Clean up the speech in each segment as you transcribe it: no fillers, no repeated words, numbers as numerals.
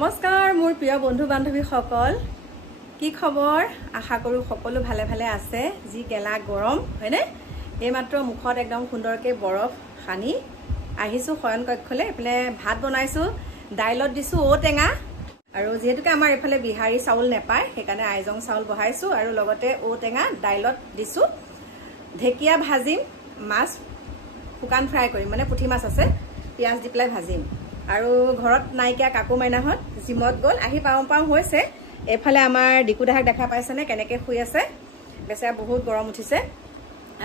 নমস্কাৰ মোৰ প্ৰিয় বন্ধু বান্ধৱী সকল কি খবৰ আশা কৰো সকলো ভালে ভালে আছে যি গেলা গৰম হয়নে এইমাত্ৰ মুখত একদম সুন্দৰকৈ বৰফ খানি আহিছো শয়ন কক্ষলে এফালে ভাত বনাইছো দাইলত দিছো ঔটেঙা আৰু যেহেতুকে আমাৰ এফালে বিহাৰী চাউল নেপায় সেইকাৰণে আইজং চাউল বহাইছো আৰু লগতে ঔটেঙা দাইলত দিছো ঢেকিয়া ভাজিম মাছ শুকান ফ্ৰাই কৰিম মানে পুঠি মাছ আছে পিয়াজ দি পেলাই ভাজিম আৰু ঘৰত নাইকিয়া কাকু মাইনাহত জিমত গল আহি পাও হৈছে এফালে আমাৰ ডিকুদাহাক দেখা পাইছেনে কেনেকৈ শুই আছে বেচেৰা বহুত গৰম উঠিছে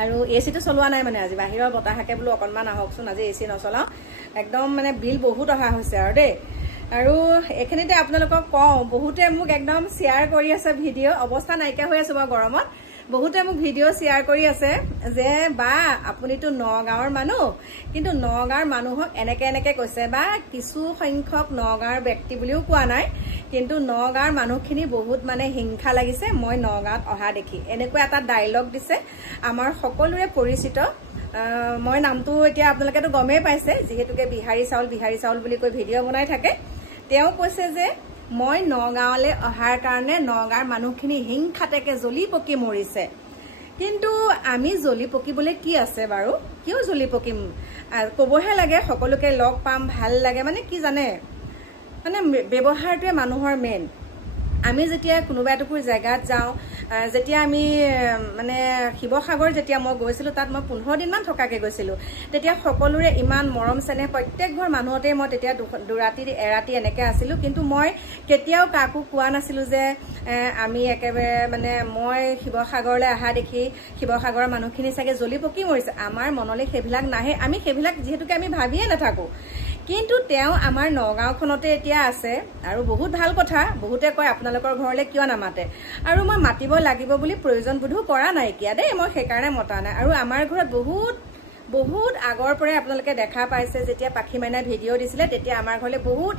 আৰু এচিটো চলোৱা নাই মানে আজি বাহিৰৰ বতাহাকে বোলো অকণমান আহকচোন আজি এচি নচলাও একদম মানে বিল বহুত অহা হৈছে আৰু দেই আৰু এখিনিতে আপোনালোকক কওঁ বহুতে মোক একদম শ্বেয়াৰ কৰি আছে ভিডিঅ' অৱস্থা নাইকিয়া হৈ আছে বাৰু গৰমত বহুতে মোক ভিডিঅ' শ্বেয়াৰ কৰি আছে যে বা আপুনিতো নগাঁৱৰ মানুহ কিন্তু নগাঁৱৰ মানুহক এনেকে কৈছে বা কিছু সংখ্যক নগাঁৱৰ ব্যক্তি বুলিও কোৱা নাই কিন্তু নগাঁৱৰ মানুহখিনি বহুত মানে হিংসা লাগিছে মই নগাঁৱত অহা দেখি এনেকুৱা এটা ডায়লগ দিছে আমাৰ সকলোৰে পৰিচিত মই নামটো এতিয়া আপোনালোকেতো গমেই পাইছে যিহেতুকে বিহাৰী চাউল বুলি কৈ ভিডিঅ' বনাই থাকে তেওঁ কৈছে যে মই নগাঁৱলৈ অহাৰ কাৰণে নগাঁৱৰ মানুহখিনি হিংসাতেকে জ্বলি পকি মৰিছে কিন্তু আমি জ্বলি পকিবলৈ কি আছে বাৰু কিয় জ্বলি পকিম ক'বহে লাগে সকলোকে লগ পাম ভাল লাগে মানে কি জানে মানে ব্যৱহাৰটোৱে মানুহৰ মেইন আমি যেতিয়া কোনোবা এটুকুৰ জেগাত যাওঁ যেতিয়া আমি মানে শিৱসাগৰ যেতিয়া মই গৈছিলোঁ তাত মই 15 দিনমান থকাকৈ গৈছিলোঁ তেতিয়া সকলোৰে ইমান মৰম চেনেহ প্ৰত্যেক ঘৰ মানুহতেই মই তেতিয়া দুৰাতি এৰাতি এনেকৈ আছিলোঁ কিন্তু মই কেতিয়াও কাকো কোৱা নাছিলোঁ যে আমি একেবাৰে মানে মই শিৱসাগৰলৈ অহা দেখি শিৱসাগৰৰ মানুহখিনি চাগে জ্বলি পকি মৰিছে আমাৰ মনলৈ সেইবিলাক নাহে আমি সেইবিলাক যিহেতুকে আমি ভাবিয়ে নাথাকোঁ কিন্তু তেওঁ আমাৰ নগাঁওখনতে এতিয়া আছে আৰু বহুত ভাল কথা বহুতে কয় আপোনালোকৰ ঘৰলৈ কিয় নামাতে আৰু মই মাতিব লাগিব বুলি প্ৰয়োজন বোধো কৰা নাইকিয়া দেই মই সেইকাৰণে মতা নাই আৰু আমাৰ ঘৰত বহুত আগৰ পৰাই আপোনালোকে দেখা পাইছে যেতিয়া পাখি মাইনা ভিডিঅ' দিছিলে তেতিয়া আমাৰ ঘৰলৈ বহুত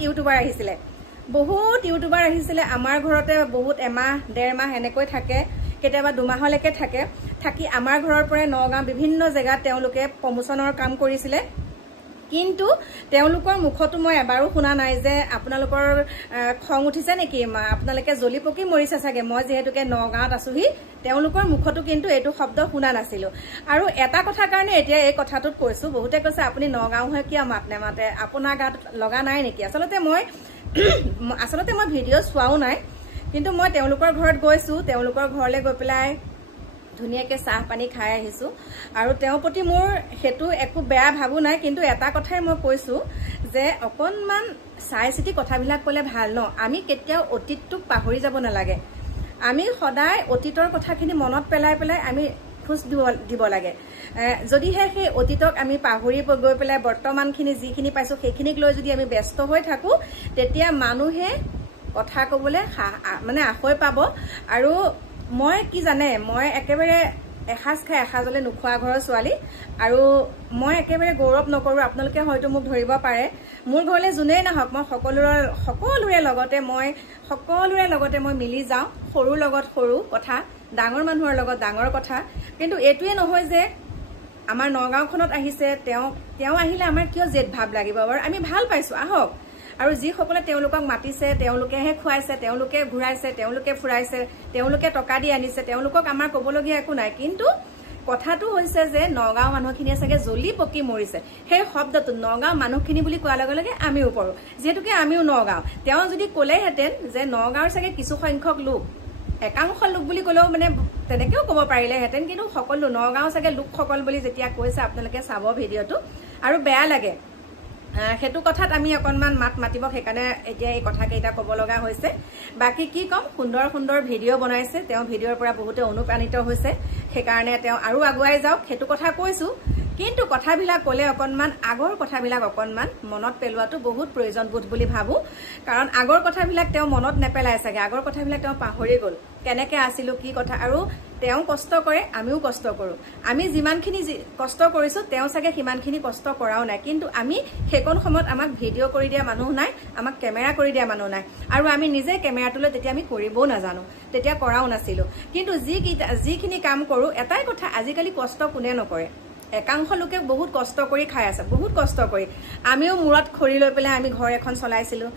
ইউটিউবাৰ আহিছিলে আমাৰ ঘৰতে বহুত এমাহ ডেৰ মাহ এনেকৈ থাকে কেতিয়াবা দুমাহলৈকে থাকি আমাৰ ঘৰৰ পৰাই নগাঁও বিভিন্ন জেগাত তেওঁলোকে প্ৰমোচনৰ কাম কৰিছিলে কিন্তু তেওঁলোকৰ মুখতো মই এবাৰো শুনা নাই যে আপোনালোকৰ খং উঠিছে নেকি আপোনালোকে জ্বলি পকি মৰিছে চাগে মই যেহেতুকে নগাঁৱত আছোহি তেওঁলোকৰ মুখতো কিন্তু এইটো শব্দ শুনা নাছিলোঁ আৰু এটা কথাৰ কাৰণে এতিয়া এই কথাটোত কৈছোঁ বহুতে কৈছে আপুনি নগাঁও হৈ কিয় মাত নেমাতে আপোনাৰ গাত লগা নাই নেকি আচলতে মই ভিডিঅ' চোৱাও নাই কিন্তু মই তেওঁলোকৰ ঘৰত গৈছোঁ তেওঁলোকৰ ঘৰলৈ গৈ পেলাই ধুনীয়াকৈ চাহ পানী খাই আহিছোঁ আৰু তেওঁৰ প্ৰতি মোৰ সেইটো একো বেয়া ভাবো নাই কিন্তু এটা কথাই মই কৈছোঁ যে অকণমান চাই চিতি কথাবিলাক ক'লে ভাল ন আমি কেতিয়াও অতীতটোক পাহৰি যাব নালাগে আমি সদায় অতীতৰ কথাখিনি মনত পেলাই আমি খোজ দিব লাগে যদিহে সেই অতীতক আমি পাহৰি গৈ পেলাই বৰ্তমানখিনি যিখিনি পাইছোঁ সেইখিনিক লৈ যদি আমি ব্যস্ত হৈ থাকোঁ তেতিয়া মানুহে কথা ক'বলৈ মানে আশৈ পাব আৰু মই কি জানে মই একেবাৰে এসাঁজ খাই এসাঁজলৈ নোখোৱা ঘৰৰ ছোৱালী আৰু মই একেবাৰে গৌৰৱ নকৰোঁ আপোনালোকে হয়তো মোক ধৰিব পাৰে মোৰ ঘৰলৈ যোনেই নাহক মই সকলোৰে লগতে মই মিলি যাওঁ সৰুৰ লগত সৰু কথা ডাঙৰ মানুহৰ লগত ডাঙৰ কথা কিন্তু এইটোৱে নহয় যে আমাৰ নগাঁওখনত আহিছে তেওঁ আহিলে আমাৰ কিয় জেদ ভাৱ লাগিব বাৰু আমি ভাল পাইছোঁ আহক আৰু যিসকলে তেওঁলোকক মাতিছে তেওঁলোকেহে খুৱাইছে তেওঁলোকে ঘূৰাইছে তেওঁলোকে ফুৰাইছে তেওঁলোকে টকা দি আনিছে তেওঁলোকক আমাৰ ক'বলগীয়া একো নাই কিন্তু কথাটো হৈছে যে নগাঁও মানুহখিনিয়ে চাগে জ্বলি পকি মৰিছে সেই শব্দটো নগাঁও মানুহখিনি বুলি কোৱাৰ লগে লগে আমিও পৰোঁ যিহেতুকে আমিও নগাঁও তেওঁ যদি ক'লেহেঁতেন যে নগাঁৱৰ চাগে কিছু সংখ্যক লোক একাংশ লোক বুলি ক'লেও মানে তেনেকৈও ক'ব পাৰিলেহেঁতেন কিন্তু সকলো নগাঁও চাগে লোকসকল বুলি যেতিয়া কৈছে আপোনালোকে চাব ভিডিঅ'টো আৰু বেয়া লাগে সেইটো কথাত আমি অকণমান মাতিব সেইকাৰণে এতিয়া এই কথাকেইটা ক'ব লগা হৈছে বাকী কি ক'ম সুন্দৰ ভিডিঅ' বনাইছে তেওঁ ভিডিঅ'ৰ পৰা বহুতে অনুপ্ৰাণিত হৈছে সেইকাৰণে তেওঁ আৰু আগুৱাই যাওক সেইটো কথা কৈছোঁ কিন্তু কথাবিলাক ক'লে অকণমান আগৰ কথাবিলাক অকণমান মনত পেলোৱাটো বহুত প্ৰয়োজন বোধ বুলি ভাবোঁ কাৰণ আগৰ কথাবিলাক তেওঁ মনত নেপেলাই চাগে আগৰ কথাবিলাক তেওঁ পাহৰি গ'ল কেনেকৈ আছিলোঁ কি কথা আৰু তেওঁ কষ্ট কৰে আমিও কষ্ট কৰোঁ আমি যিমানখিনি কষ্ট কৰিছোঁ তেওঁ চাগে সিমানখিনি কষ্ট কৰাও নাই কিন্তু আমি সেইকণ সময়ত আমাক ভিডিঅ' কৰি দিয়া মানুহ নাই আমাক কেমেৰা কৰি দিয়া মানুহ নাই আৰু আমি নিজে কেমেৰাটোলৈ তেতিয়া আমি কৰিবও নাজানো তেতিয়া কৰাও নাছিলোঁ কিন্তু যিখিনি কাম কৰোঁ এটাই কথা আজিকালি কষ্ট কোনে নকৰে একাংশ লোকে বহুত কষ্ট কৰি খাই আছে, বহুত কষ্ট কৰি। আমিও মূৰত খৰি লৈ পেলাই আমি ঘৰ এখন চলাইছিলোঁ।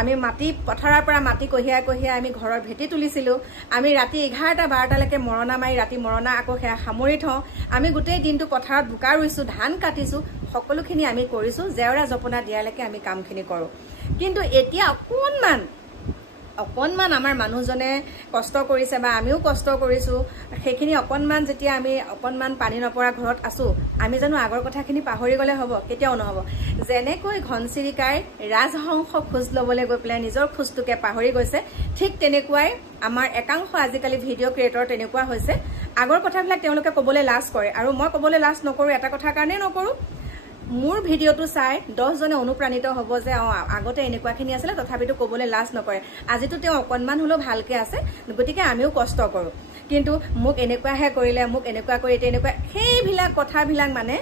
আমি মাটি পথাৰৰ পৰা মাটি কঢ়িয়াই আমি ঘৰৰ ভেটি তুলিছিলোঁ। আমি ৰাতি 11-12লৈকে মৰণা মাৰি ৰাতি মৰণা আকৌ সেয়া সামৰি থওঁ। আমি গোটেই দিনটো পথাৰত বোকা ৰুইছোঁ, ধান কাটিছোঁ, সকলোখিনি আমি কৰিছোঁ। জেওৰা জপনা দিয়ালৈকে আমি কামখিনি কৰোঁ। কিন্তু এতিয়া অকণমান আমাৰ মানুহজনে কষ্ট কৰিছে বা আমিও কষ্ট কৰিছোঁ, সেইখিনি অকণমান যেতিয়া আমি অকণমান পানী নপৰা ঘৰত আছোঁ, আমি জানো আগৰ কথাখিনি পাহৰি গ'লে হ'ব? কেতিয়াও নহ'ব। যেনেকৈ ঘনচিৰিকাই ৰাজহংস খোজ ল'বলৈ গৈ পেলাই নিজৰ খোজটোকে পাহৰি গৈছে, ঠিক তেনেকুৱাই আমাৰ একাংশ আজিকালি ভিডিঅ' ক্ৰিয়েটৰ তেনেকুৱা হৈছে। আগৰ কথাবিলাক তেওঁলোকে ক'বলৈ লাজ কৰে, আৰু মই ক'বলৈ লাজ নকৰোঁ, এটা কথাৰ কাৰণেই নকৰোঁ। মোৰ ভিডিঅ'টো চাই 10জনে অনুপ্ৰাণিত হ'ব যে আগতে এনেকুৱাখিনি আছিলে, তথাপিতো ক'বলৈ লাজ নকৰে। আজিতো তেওঁ অকণমান হ'লেও ভালকৈ আছে, গতিকে আমিও কষ্ট কৰোঁ। কিন্তু মোক এনেকুৱাহে কৰিলে, মোক এনেকুৱা কৰি এতিয়া এনেকুৱা, সেইবিলাক কথাবিলাক মানে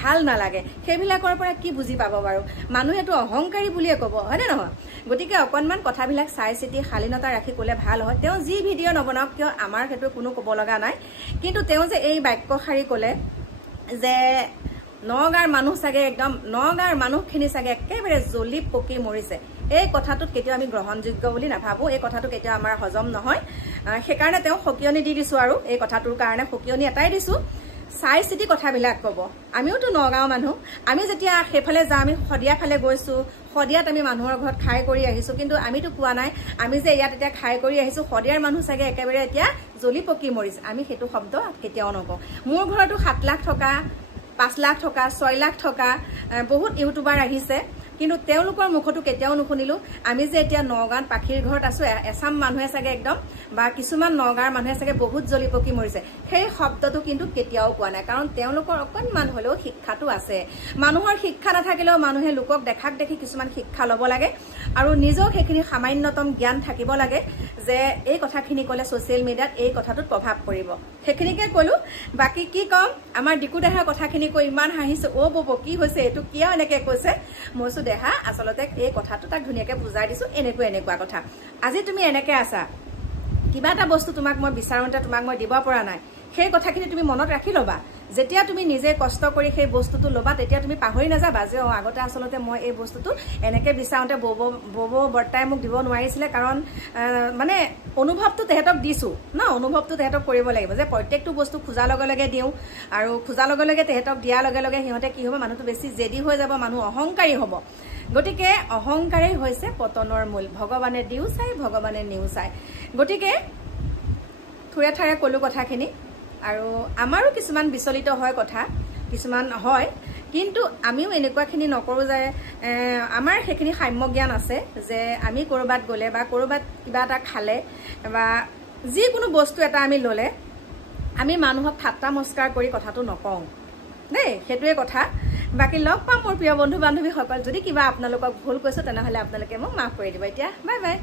ভাল নালাগে। সেইবিলাকৰ পৰা কি বুজি পাব বাৰু? মানুহেতো অহংকাৰী বুলিয়ে ক'ব, হয়নে নহয়? গতিকে অকণমান কথাবিলাক চাই চিতি শালীনতা ৰাখি ক'লে ভাল হয়। তেওঁ যি ভিডিঅ' নবনাওক কিয়, আমাৰ সেইটো কোনো ক'ব লগা নাই। কিন্তু তেওঁ যে এই বাক্যশাৰী ক'লে যে নগাঁৱৰ মানুহ চাগে একদম, নগাঁৱৰ মানুহখিনি চাগে একেবাৰে জ্বলি পকি মৰিছে, এই কথাটোত কেতিয়াও আমি গ্ৰহণযোগ্য বুলি নাভাবোঁ। এই কথাটো কেতিয়াও আমাৰ হজম নহয়। সেইকাৰণে তেওঁ সকিয়নি দি দিছোঁ, আৰু এই কথাটোৰ কাৰণে সকিয়নি এটাই দিছোঁ, চাই চিতি কথাবিলাক ক'ব। আমিওতো নগাঁৱৰ মানুহ। আমি যেতিয়া সেইফালে যাওঁ, আমি শদিয়া ফালে গৈছোঁ, শদিয়াত আমি মানুহৰ ঘৰত খাই কৰি আহিছোঁ, কিন্তু আমিতো কোৱা নাই আমি যে ইয়াত এতিয়া খাই কৰি আহিছোঁ, শদিয়াৰ মানুহ চাগে একেবাৰে এতিয়া জ্বলি পকি মৰিছে। আমি সেইটো শব্দ কেতিয়াও নকওঁ। মোৰ ঘৰতো 7 লাখ থকা, 5 লাখ থকা, 6 লাখ থকা বহুত ইউটিউবাৰ আহিছে, কিন্তু তেওঁলোকৰ মুখতো কেতিয়াও নুশুনিলোঁ আমি যে এতিয়া নগাঁৱত পাখিৰ ঘৰত আছোঁ, এছাম মানুহে চাগে একদম বা কিছুমান নগাঁৱৰ মানুহে চাগে বহুত জ্বলি পকি মৰিছে, সেই শব্দটো কিন্তু কেতিয়াও কোৱা নাই। কাৰণ তেওঁলোকৰ অকণমান হ'লেও শিক্ষাটো আছে। মানুহৰ শিক্ষা নাথাকিলেও মানুহে লোকক দেখাক দেখি কিছুমান শিক্ষা ল'ব লাগে, আৰু নিজক সেইখিনি সামান্যতম জ্ঞান থাকিব লাগে যে এই কথাখিনি ক'লে ছ'চিয়েল মিডিয়াত এই কথাটোত প্ৰভাৱ পৰিব। সেইখিনিকে ক'লোঁ। বাকী কি ক'ম, আমাৰ ডিকু দেহাৰ কথাখিনি কৈ ইমান হাঁহিছোঁ। ব'ব কি হৈছে, এইটো কিয় এনেকৈ কৈছে? মইছোঁ দেহা, আচলতে এই কথাটো তাক ধুনীয়াকৈ বুজাই দিছোঁ, এনেকুৱা কথা। আজি তুমি এনেকৈ আছা, কিবা এটা বস্তু তোমাক মই বিচাৰোঁতে তোমাক মই দিব পৰা নাই, সেই কথাখিনি তুমি মনত ৰাখি ল'বা। যেতিয়া তুমি নিজে কষ্ট কৰি সেই বস্তুটো ল'বা, তেতিয়া তুমি পাহৰি নাযাবা যে আগতে আচলতে মই এই বস্তুটো এনেকৈ বিচাৰোঁতে ব'ব বৰ্তাই মোক দিব নোৱাৰিছিলে, কাৰণ মানে অনুভৱটো তেহেঁতক দিছোঁ ন, অনুভৱটো তেহেঁতক কৰিব লাগিব যে প্ৰত্যেকটো বস্তু খোজাৰ লগে লগে দিওঁ, আৰু খোজাৰ লগে লগে তেহেঁতক দিয়াৰ লগে লগে সিহঁতে কি হ'ব, মানুহটো বেছি জেদি হৈ যাব, মানুহ অহংকাৰী হ'ব। গতিকে অহংকাৰেই হৈছে পতনৰ মূল। ভগৱানে দিও চাই, ভগৱানে নিও চাই। গতিকে থুৰে থাৰে ক'লোঁ কথাখিনি, আৰু আমাৰো কিছুমান বিচলিত হয় কথা, কিছুমান হয়, কিন্তু আমিও এনেকুৱাখিনি নকৰোঁ যে আমাৰ সেইখিনি সাম্য জ্ঞান আছে যে আমি ক'ৰবাত গ'লে বা ক'ৰবাত কিবা এটা খালে বা যিকোনো বস্তু এটা আমি ল'লে আমি মানুহক ঠাট্টা মস্কাৰ কৰি কথাটো নকওঁ দেই, সেইটোৱে কথা। বাকী লগ পাম মোৰ প্ৰিয় বন্ধু বান্ধৱীসকল। যদি কিবা আপোনালোকক ভুল কৈছোঁ তেনেহ'লে আপোনালোকে মোক মাফ কৰি দিব। এতিয়া বাই বাই।